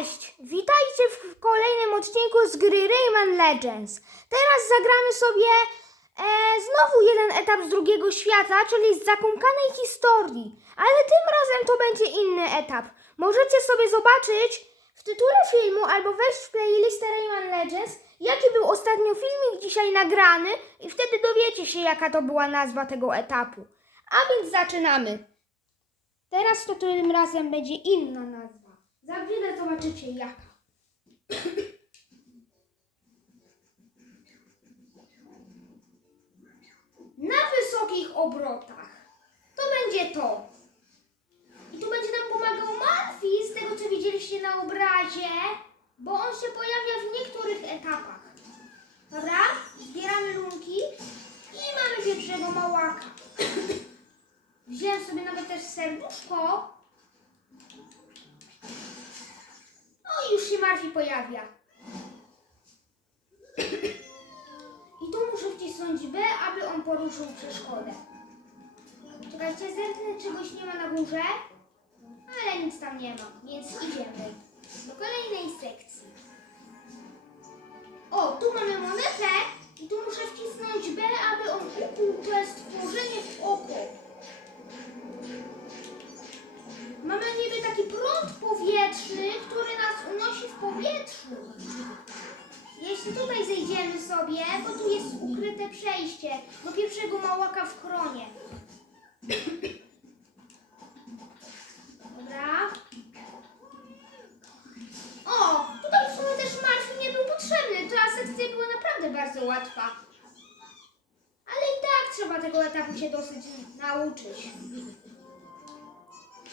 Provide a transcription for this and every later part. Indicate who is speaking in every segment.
Speaker 1: Cześć! Witajcie w kolejnym odcinku z gry Rayman Legends. Teraz zagramy sobie e, znowu jeden etap z drugiego świata, czyli z zakąkanej historii. Ale tym razem to będzie inny etap. Możecie sobie zobaczyć w tytule filmu albo wejść w playlistę Rayman Legends, jaki był ostatnio filmik dzisiaj nagrany i wtedy dowiecie się, jaka to była nazwa tego etapu. A więc zaczynamy. Teraz to tym razem będzie inna nazwa. Za chwilę zobaczycie jaka. Na wysokich obrotach. To będzie to. I tu będzie nam pomagał Marfi, z tego co widzieliście na obrazie, bo on się pojawia w niektórych etapach. Dobra? Zbieramy lunki i mamy pierwszego małaka. Wziąłem sobie nawet też serduszko. I już się Marfi pojawia. I tu muszę wcisnąć B, aby on poruszył przeszkodę. Czekajcie, zerknę, czegoś nie ma na górze. Ale nic tam nie ma, więc idziemy do kolejnej sekcji. O, tu mamy monetę i tu muszę wcisnąć B, aby on ukuł to stworzenie w oko. W powietrzu. Jeśli tutaj zejdziemy sobie, bo tu jest ukryte przejście do pierwszego małaka w kronie. Dobra. O, tutaj w sumie też Marfi nie był potrzebny. Ta sekcja była naprawdę bardzo łatwa. Ale i tak trzeba tego etapu się dosyć nauczyć.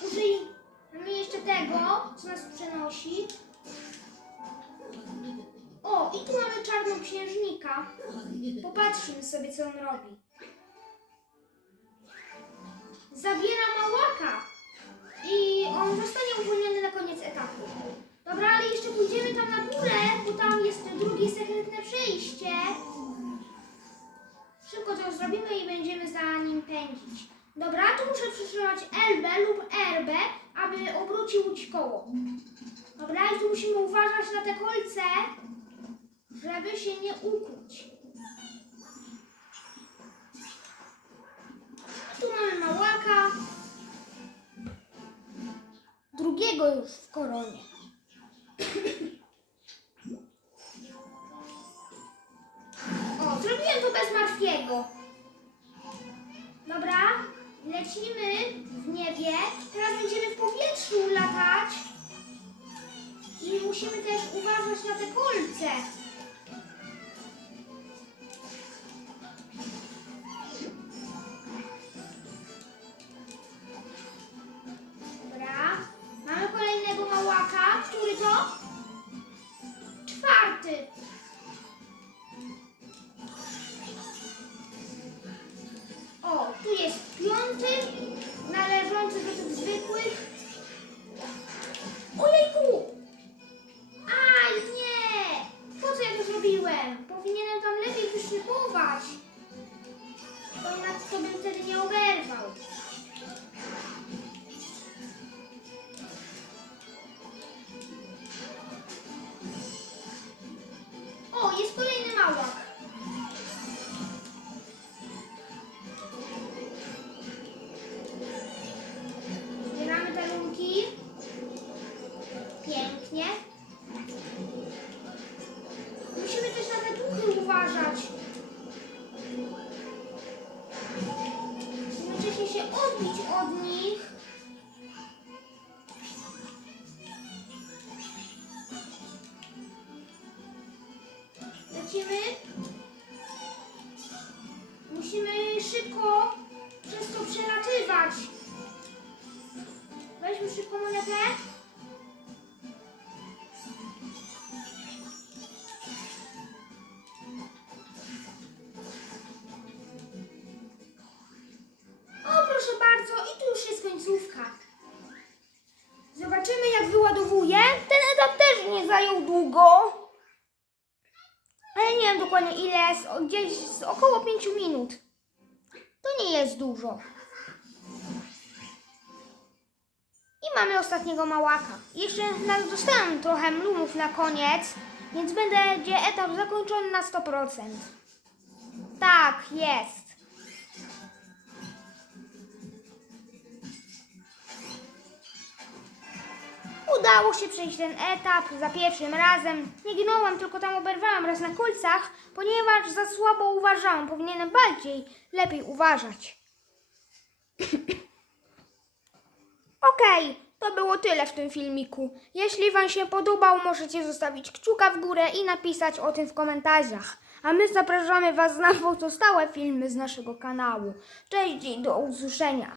Speaker 1: Użyj jeszcze tego, co nas przenosi. I tu mamy czarnoksiężnika. Popatrzmy sobie, co on robi. Zabiera małaka. I on zostanie uwolniony na koniec etapu. Dobra, ale jeszcze pójdziemy tam na górę, bo tam jest drugie sekretne przejście. Szybko to zrobimy i będziemy za nim pędzić. Dobra, tu muszę przytrzymać LB lub RB, aby obrócił ci koło. Dobra, i tu musimy uważać na te kolce, żeby się nie ukłuć. Tu mamy małaka. Drugiego już w koronie. O, zrobiłem to bez Marfiego. Dobra, lecimy w niebie. Teraz będziemy w powietrzu latać. I musimy też uważać na te kolce. Tu jest piąty, należący do tych zwykłych. Ojejku! Aj, nie! Po co ja to zrobiłem? Powinienem tam lepiej wyszybować. To jednak sobie wtedy nie oberwał. Lecimy. Musimy szybko przez to przelatywać. Weźmy szybko monetę. O, proszę bardzo, i tu już jest końcówka. Zobaczymy, jak wyładowuje. Ten etap też nie zajął długo. Wiem dokładnie ile, z- gdzieś z około 5 minut. To nie jest dużo. I mamy ostatniego małaka. Jeszcze dostałem trochę mlumów na koniec, więc będzie etap zakończony na 100%. Tak, jest. Udało się przejść ten etap za pierwszym razem. Nie ginąłem, tylko tam oberwałam raz na kulcach, ponieważ za słabo uważałam. Powinienem bardziej, lepiej uważać. Okej, to było tyle w tym filmiku. Jeśli Wam się podobał, możecie zostawić kciuka w górę i napisać o tym w komentarzach. A my zapraszamy Was na pozostałe filmy z naszego kanału. Cześć i do usłyszenia.